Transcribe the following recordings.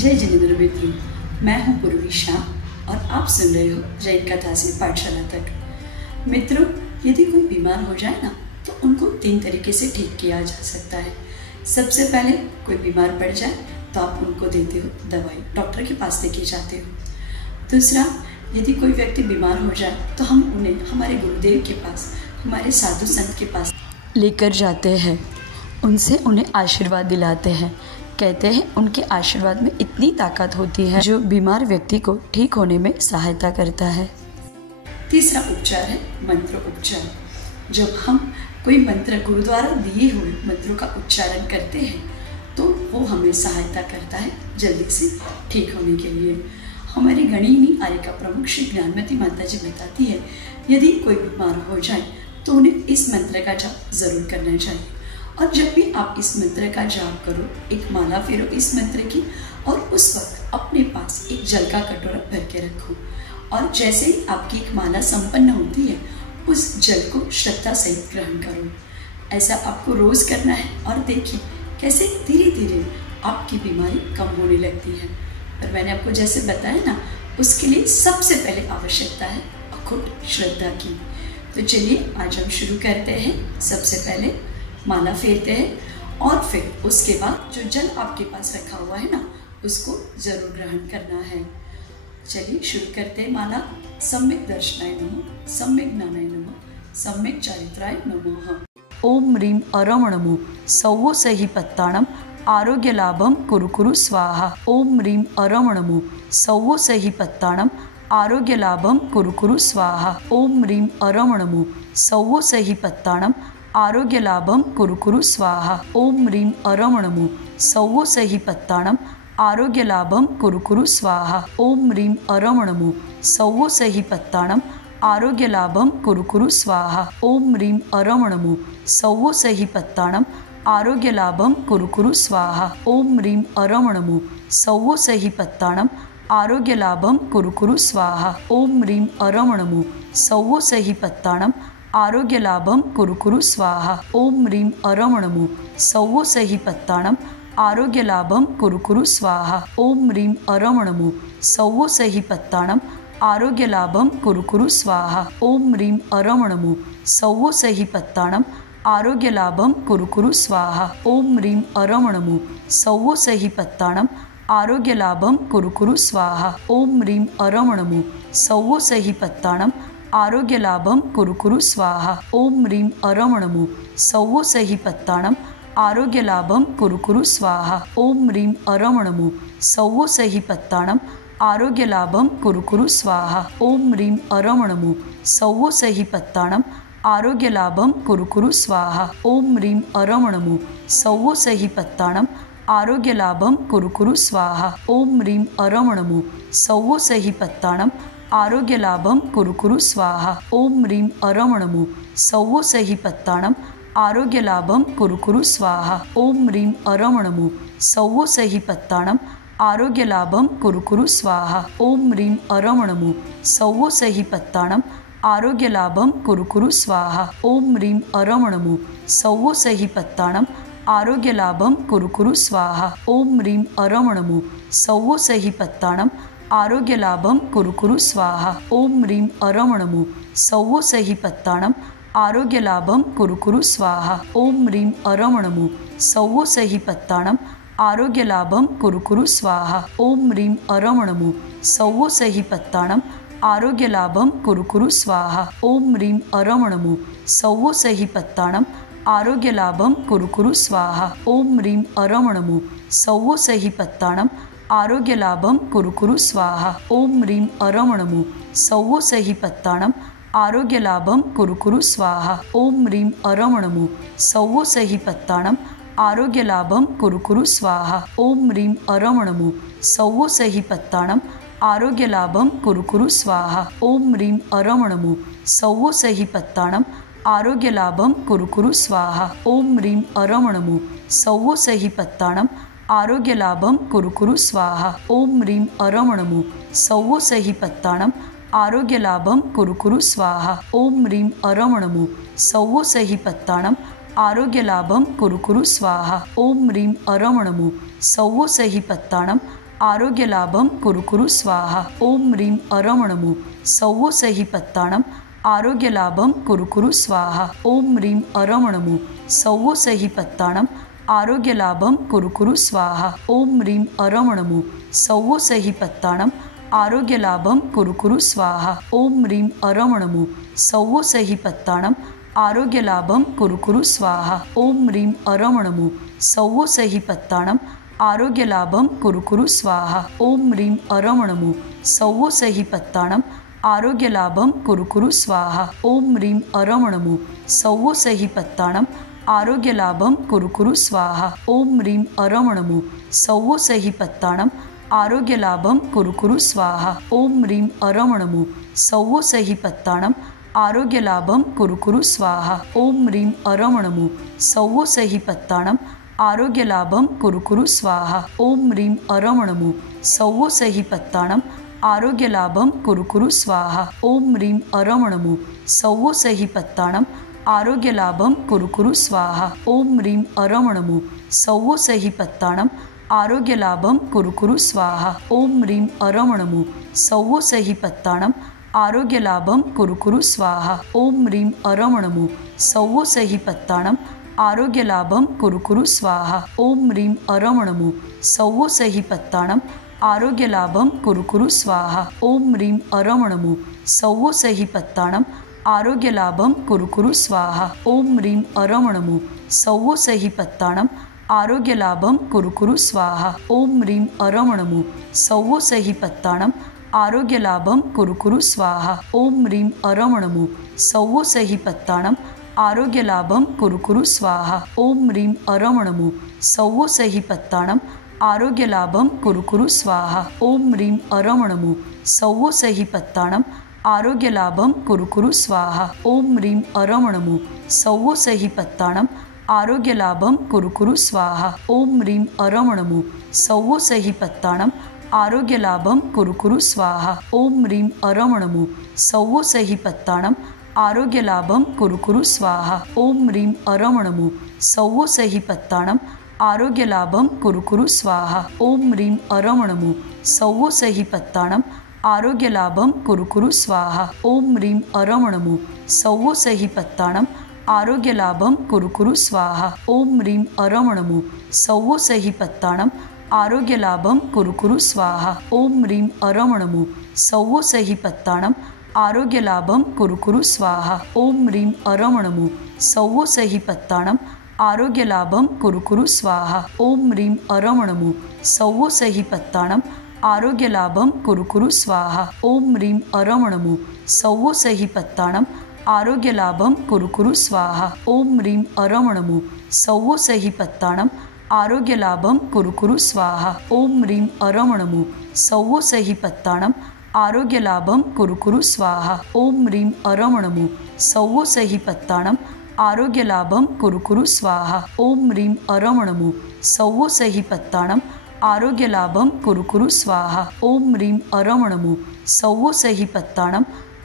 जय जिनेंद्र मित्रों, मैं हूं पूर्वी शाह और आप सुन रहे हो जैन कथा से पाठशाला तक। मित्रों, यदि कोई बीमार हो जाए ना तो उनको 3 तरीके से ठीक किया जा सकता है। सबसे पहले कोई बीमार पड़ जाए तो आप उनको देते हो दवाई, डॉक्टर के पास लेके जाते हो। दूसरा, यदि कोई व्यक्ति बीमार हो जाए तो हम उन्हें हमारे गुरुदेव के पास, हमारे साधु संत के पास लेकर जाते हैं, उनसे उन्हें आशीर्वाद दिलाते हैं। कहते हैं उनके आशीर्वाद में इतनी ताकत होती है जो बीमार व्यक्ति को ठीक होने में सहायता करता है। तीसरा उपचार है मंत्र उपचार। जब हम कोई मंत्र गुरु द्वारा दिए हुए मंत्रों का उच्चारण करते हैं तो वो हमें सहायता करता है जल्दी से ठीक होने के लिए। हमारी गणिनी आर्यिका प्रमुख श्री ज्ञानमती माता जी बताती है, यदि कोई बीमार हो जाए तो उन्हें इस मंत्र का जाप जरूर करना चाहिए। और जब भी आप इस मंत्र का जाप करो, एक माला फेरो इस मंत्र की और उस वक्त अपने पास एक जल का कटोरा भर के रखो। और जैसे ही आपकी एक माला संपन्न होती है, उस जल को श्रद्धा सहित ग्रहण करो। ऐसा आपको रोज करना है और देखिए कैसे धीरे धीरे आपकी बीमारी कम होने लगती है। और मैंने आपको जैसे बताया ना, उसके लिए सबसे पहले आवश्यकता है अखुट श्रद्धा की। तो चलिए आज हम शुरू करते हैं। सबसे पहले माला फेरते हैं और फिर उसके बाद जो जल आपके पास रखा हुआ है ना, उसको जरूर ग्रहण करना है। चलिए शुरू करते हैं माला। सम्यक दर्शनाय नमः, सम्यक ज्ञानाय नमः, सम्यक चारित्राय नमः। ओम ह्रीं अरम नमो सौवो सही पत्ताणम आरोग्य लाभम कुरु कुरु स्वाहा। ओम ह्रीं अरम नमो सौवो सही पत्ताणम आरोग्य लाभम कुरु कुरु स्वाहा। ओम ह्रीं अरम नमो सौवो सही पत्ताणम आरोग्य लाभम कुरु कुरु स्वाहा। ओम ह्रीं अरम नमो सौवो सही पत्ताणम आरोग्य लाभम कुरु कुरु स्वाहा। ओम ह्रीं अरम नमो सौवो सही पत्ताणम आरोग्य लाभम कुरु कुरु स्वाहा। ओम ह्रीं अरम नमो सौवो सही पत्ताणम आरोग्य लाभम कुरु कुरु स्वाहा। ओम ह्रीं अरम नमो सौवो सही पत्ताणम आरोग्य लाभम कुरु कुरु स्वाहा। ओम ह्रीं अरम नमो सौवो सही पत्ताणम आरोग्य लाभम कुरु कुरु स्वाहा। ओम ह्रीं अरम नमो सौवो सही पत्ताणम आरोग्य लाभम कुरु कुरु स्वाहा। ओम ह्रीं अरम नमो सौवो सही पत्ताणम आरोग्य लाभम कुरु कुरु स्वाहा। ओम ह्रीं अरम नमो सौवो सही पत्ताणम आरोग्य लाभम कुरु कुरु स्वाहा। ओम ह्रीं अरम नमो सौवो सही पत्ताणम आरोग्य लाभम कुरु कुरु स्वाहा। ओम ह्रीं अरम नमो सौवो सही पत्ताणम आरोग्य लाभम कुरु कुरु स्वाहा। ओम ह्रीं अरम नमो सौवो सही पत्ताणम आरोग्य लाभम कुरु कुरु स्वाहा। ओम ह्रीं अरम नमो सौवो सही पत्ताणम आरोग्य लाभम कुरु कुरु स्वाहा। ओम ह्रीं अरम नमो सौवो सही पत्ताणम आरोग्य लाभम कुरु कुरु स्वाहा। ओम ह्रीं अरम नमो सौवो सही पत्ताणम आरोग्य लाभम कुरु कुरु स्वाहा। ओम ह्रीं अरम नमो सौवो सही पत्ताणम आरोग्य लाभम कुरु कुरु स्वाहा। ओम ह्रीं अरम नमो सौवो सही पत्ताणम आरोग्य लाभम कुरु कुरु स्वाहा। ओम ह्रीं अरम नमो सौवो सही पत्ताणम आरोग्य लाभम कुरु कुरु स्वाहा। ओम ह्रीं अरम नमो सौवो सही पत्ताणम आरोग्य लाभम कुरु कुरु स्वाहा। ओम ह्रीं अरम नमो सौवो सही पत्ताणम आरोग्य लाभम कुरु कुरु स्वाहा। ओम ह्रीं अरम नमो सौवो सही पत्ताणम आरोग्य लाभम कुरु कुरु स्वाहा। ओम ह्रीं अरम नमो सौवो सही पत्ताणम आरोग्य लाभम कुरु कुरु स्वाहा। ओम ह्रीं अरम नमो सौवो सही पत्ताणम आरोग्य लाभम कुरु कुरु स्वाहा। ओम ह्रीं अरम नमो सौवो सही पत्ताणम आरोग्य लाभम कुरु कुरु स्वाहा। ओम ह्रीं अरम नमो सौवो सही पत्ताणम आरोग्य लाभम कुरु कुरु स्वाहा। ओम ह्रीं अरम नमो सौवो सही पत्ताणम आरोग्य लाभम कुरु कुरु स्वाहा। ओम ह्रीं अरम नमो सौवो सही पत्ताणम आरोग्य लाभम कुरु कुरु स्वाहा। ओम ह्रीं अरम नमो सौवो सही पत्ताणम आरोग्य लाभम कुरु कुरु स्वाहा। ओम ह्रीं अरम नमो सौवो सही पत्ताणम आरोग्य लाभम कुरु कुरु स्वाहा। ओम ह्रीं अरम नमो सौवो सही पत्ताणम आरोग्य लाभम कुरु कुरु स्वाहा। ओम ह्रीं अरम नमो सौवो सही पत्ताणम आरोग्य लाभम कुरु कुरु स्वाहा। ओम ह्रीं अरम नमो सौवो सही पत्ताणम आरोग्य लाभम कुरु कुरु स्वाहा। ओम ह्रीं अरम नमो सौवो सही पत्ताणम आरोग्य लाभम कुरु कुरु स्वाहा। ओम ह्रीं अरम नमो सौवो सही पत्ताणम आरोग्यलाभं कुरु कुरु स्वाहा। ॐ ह्रीं अरमणमु सौः सहि पत्ताणम् आरोग्यलाभं कुरु कुरु स्वाहा। ॐ ह्रीं अरमणमु सौः सहि पत्ताणम् आरोग्यलाभं कुरु कुरु स्वाहा। ॐ ह्रीं अरमणमु सौः सहि पत्ताणम् आरोग्यलाभं कुरु कुरु स्वाहा। ॐ ह्रीं अरमणमु सौः सहि पत्ताणम् आरोग्यलाभं कुरु कुरु स्वाहा। ॐ ह्रीं अरमणमु सौः सहि पत्ताणम् आरोग्यलाभं कुरु कुरु स्वाहा। ॐ ह्रीं अरमणमु सौः सहि पत्ताणम् आरोग्यलाभं कुरु कुरु स्वाहा। ॐ ह्रीं अरमणमु सौः सहि पत्ताणम् आरोग्यलाभं कुरु कुरु स्वाहा। ॐ ह्रीं अरमणमु सौः सहि पत्ताणम् आरोग्यलाभं कुरु कुरु स्वाहा। ॐ ह्रीं अरमणमु सौः सहि पत्ताणम् आरोग्यलाभं कुरु कुरु स्वाहा। ॐ ह्रीं अरमणमु सौः सहि पत्ताणम् आरोग्यलाभं कुरु कुरु स्वाहा। ॐ ह्रीं अरमणमु सौः सहि पत्ताणम् आरोग्यलाभं कुरु कुरु स्वाहा। ॐ ह्रीं अरमणमु सौः सहि पत्ताणम् आरोग्यलाभं कुरु कुरु स्वाहा। ॐ ह्रीं अरमणमु सौः सहि पत्ताणम् आरोग्यलाभं कुरु कुरु स्वाहा। ॐ ह्रीं अरमणमु सौः सहि पत्ताणम् आरोग्यलाभं कुरु कुरु स्वाहा। ॐ ह्रीं अरमणमु सौः सहि पत्ताणम् आरोग्यलाभं कुरु कुरु स्वाहा। ॐ ह्रीं अरमणमु सौः सहि पत्ताणम् आरोग्यलाभं कुरु कुरु स्वाहा। ॐ ह्रीं अरमणमु सौः सहि पत्ताणम् आरोग्यलाभं कुरु कुरु स्वाहा। ॐ ह्रीं अरमणमु सौः सहि पत्ताणम् आरोग्यलाभं कुरु कुरु स्वाहा। ॐ ह्रीं अरमणमु सौः सहि पत्ताणम् आरोग्यलाभं कुरु कुरु स्वाहा। ॐ ह्रीं अरमणमु सौः सहि पत्ताणम् आरोग्यलाभं कुरु कुरु स्वाहा। ॐ ह्रीं अरमणमु सौः सहि पत्ताणम् आरोग्यलाभं कुरु कुरु स्वाहा। ॐ ह्रीं अरमणमु सौः सहि पत्ताणम् आरोग्यलाभं कुरु कुरु स्वाहा। ॐ ह्रीं अरमणमु सौः सहि पत्ताणम् आरोग्यलाभं कुरु कुरु स्वाहा। ॐ ह्रीं अरमणमु सौः सहि पत्ताणम् आरोग्यलाभं कुरु कुरु स्वाहा। ॐ ह्रीं अरमणमु सौः सहि पत्ताणम् आरोग्यलाभं कुरु कुरु स्वाहा। ॐ ह्रीं अरमणमु सौः सहि पत्ताणम् आरोग्यलाभं कुरु कुरु स्वाहा। ॐ ह्रीं अरमणमु सौः सहि पत्ताणम् आरोग्यलाभं कुरु कुरु स्वाहा। ॐ ह्रीं अरमणमु सौः सहि पत्ताणम् आरोग्यलाभं कुरु कुरु स्वाहा। ॐ ह्रीं अरमणमु सौः सहि पत्ताणम् आरोग्यलाभं कुरु कुरु स्वाहा। ॐ ह्रीं अरमणमु सौः सहि पत्ताणम् आरोग्यलाभं कुरु कुरु स्वाहा। ॐ ह्रीं अरमणमु सौः सहि पत्ताणम् आरोग्यलाभं कुरु कुरु स्वाहा। ॐ ह्रीं अरमणमु सौः सहि पत्ताणम् आरोग्यलाभं कुरु कुरु स्वाहा। ॐ ह्रीं अरमणमु सौः सहि पत्ताणम् आरोग्यलाभं कुरु कुरु स्वाहा। ॐ ह्रीं अरमणमु सौः सहि पत्ताणम् आरोग्यलाभं कुरु कुरु स्वाहा। ॐ ह्रीं अरमणमु सौः सहि पत्ताणम् आरोग्यलाभं कुरु कुरु स्वाहा। ॐ ह्रीं अरमणमु सौः सहि पत्ताणम् आरोग्यलाभं कुरु कुरु स्वाहा। ॐ ह्रीं अरमणमु सौः सहि पत्ताणम् आरोग्यलाभं कुरु कुरु स्वाहा। ॐ ह्रीं अरमणमु सौः सहि पत्ताणम्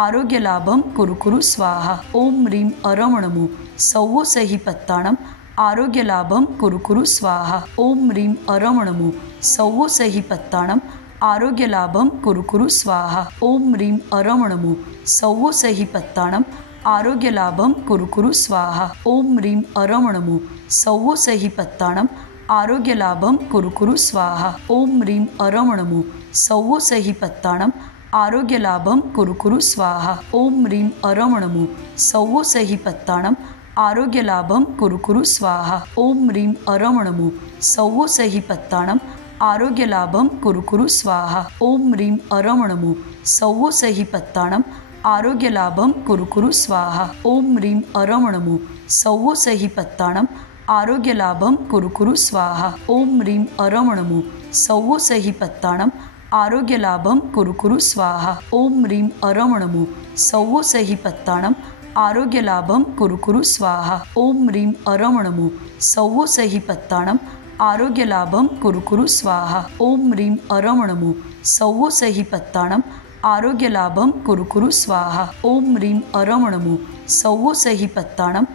आरोग्यलाभं कुरु कुरु स्वाहा। ॐ ह्रीं अरमणमु सौः सहि पत्ताणम् आरोग्यलाभं कुरु कुरु स्वाहा। ॐ ह्रीं अरमणमु सौः सहि पत्ताणम् आरोग्यलाभं कुरु कुरु स्वाहा। ॐ ह्रीं अरमणमु सौः सहि पत्ताणम् आरोग्यलाभं कुरु कुरु स्वाहा। ॐ ह्रीं अरमणमु सौः सहि पत्ताणम् आरोग्यलाभं कुरु कुरु स्वाहा। ॐ ह्रीं अरमणमु सौः सहि पत्ताणम् आरोग्यलाभं कुरु कुरु स्वाहा। ॐ ह्रीं अरमणमु सौः सहि पत्ताणम् आरोग्यलाभं कुरु कुरु स्वाहा। ॐ ह्रीं अरमणमु सौः सहि पत्ताणम् आरोग्यलाभं कुरु कुरु स्वाहा। ॐ ह्रीं अरमणमु सौः सहि पत्ताणम् आरोग्यलाभं कुरु कुरु स्वाहा। ॐ ह्रीं अरमणमु सौः सहि पत्ताणम् आरोग्यलाभं कुरु कुरु स्वाहा। ॐ ह्रीं अरमणमु सौः सहि पत्ताणम् आरोग्यलाभं कुरु कुरु स्वाहा। ॐ ह्रीं अरमणमु सौः सहि पत्ताणम् आरोग्यलाभं कुरु कुरु स्वाहा। ॐ ह्रीं अरमणमु सौः सहि पत्ताणम् आरोग्यलाभं कुरु कुरु स्वाहा। ॐ ह्रीं अरमणमु सौः सहि पत्ताणम् आरोग्यलाभं कुरु कुरु स्वाहा। ॐ ह्रीं अरमणमु सौः सहि पत्ताणम्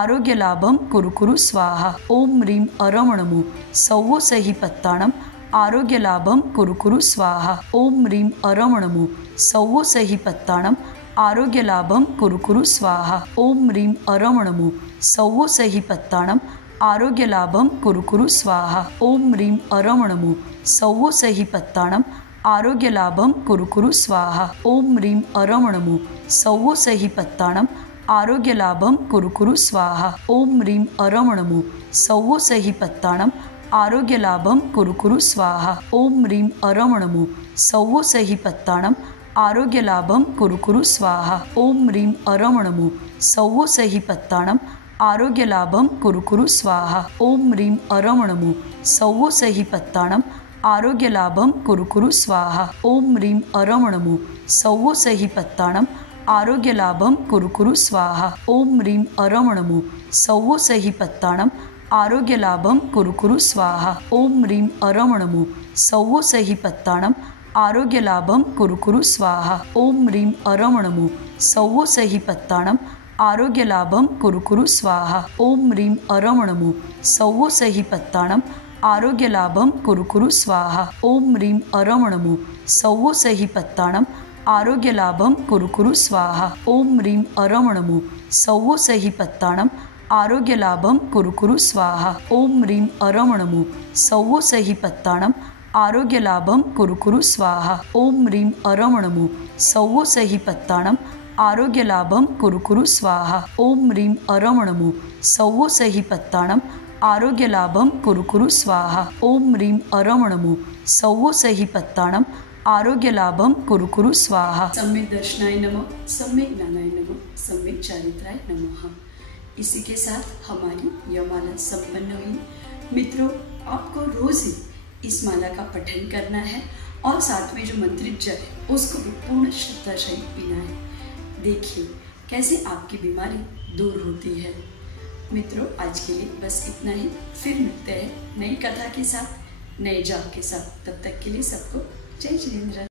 आरोग्यलाभं कुरु कुरु स्वाहा। ॐ ह्रीं अरमणमु सौः सहि पत्ताणम् आरोग्य लाभम कुरु कुरु स्वाहा। ओम ह्रीं अरम नमो सौवो सही पत्ताणम आरोग्य लाभम कुरु कुरु स्वाहा। ओम ह्रीं अरम नमो सौवो सही पत्ताणम आरोग्य लाभम कुरु कुरु स्वाहा। ओम ह्रीं अरम नमो सौवो सही पत्ताणम आरोग्य लाभम कुरु कुरु स्वाहा। ओम ह्रीं अरम नमो सौवो सही पत्ताणम आरोग्य लाभम कुरु कुरु स्वाहा। ओम ह्रीं अरम नमो सौवो सही पत्ताणम आरोग्य लाभम कुरु कुरु स्वाहा। ओम ह्रीं अरम नमो सौवो सही पत्ताणम आरोग्य लाभम कुरु कुरु स्वाहा। ओम ह्रीं अरम नमो सौवो सही पत्ताणम आरोग्य लाभम कुरु कुरु स्वाहा। ओम ह्रीं अरम नमो सौवो सही पत्ताणम आरोग्य लाभम कुरु कुरु स्वाहा। ओम ह्रीं अरम नमो सौवो सही पत्ताणम आरोग्य लाभम कुरु कुरु स्वाहा। ओम ह्रीं अरम नमो सौवो सही पत्ताणम आरोग्य लाभम कुरु कुरु स्वाहा। ओम ह्रीं अरम नमो सौवो सही पत्ताणम आरोग्य लाभम कुरु कुरु स्वाहा। ओम ह्रीं अरम नमो सौवो सही पत्ताणम आरोग्य लाभम कुरु कुरु स्वाहा। ओम ह्रीं अरम नमो सौवो सही पत्ताणम आरोग्य लाभम कुरु कुरु स्वाहा। ओम ह्रीं अरम नमो सौवो सही पत्ताणम आरोग्य लाभम कुरु कुरु स्वाहा। ओम ह्रीं अरम नमो सौवो सही पत्ताणम आरोग्य लाभम कुरु कुरु स्वाहा। ओम ह्रीं अरम नमो सौवो सही पत्ताणम आरोग्य लाभम कुरु कुरु स्वाहा। ओम ह्रीं अरम नमो सौवो सही पत्ताणम आरोग्य लाभम कुरु कुरु स्वाहा। ओम ह्रीं अरम नमो सौवो सही पत्ताणम आरोग्य लाभम कुरु कुरु स्वाहा। ओम ह्रीं अरम नमो सौवो सही पत्ताणम आरोग्य लाभम कुरु कुरु स्वाहा। सम्यक दर्शनाय नमः, सम्यक ज्ञानाय नमः, सम्यक चारित्राय नमः। इसी के साथ हमारी यह माला संपन्न हुई। मित्रों, आपको रोज ही इस माला का पठन करना है और साथ में जो मंत्रित जल है उसको भी पूर्ण श्रद्धा सहित पीना है। देखिए कैसे आपकी बीमारी दूर होती है। मित्रों, आज के लिए बस इतना ही। फिर मिलते हैं नई कथा के साथ, नए जाप के साथ। तब तक के लिए सबको जय जिनेंद्र।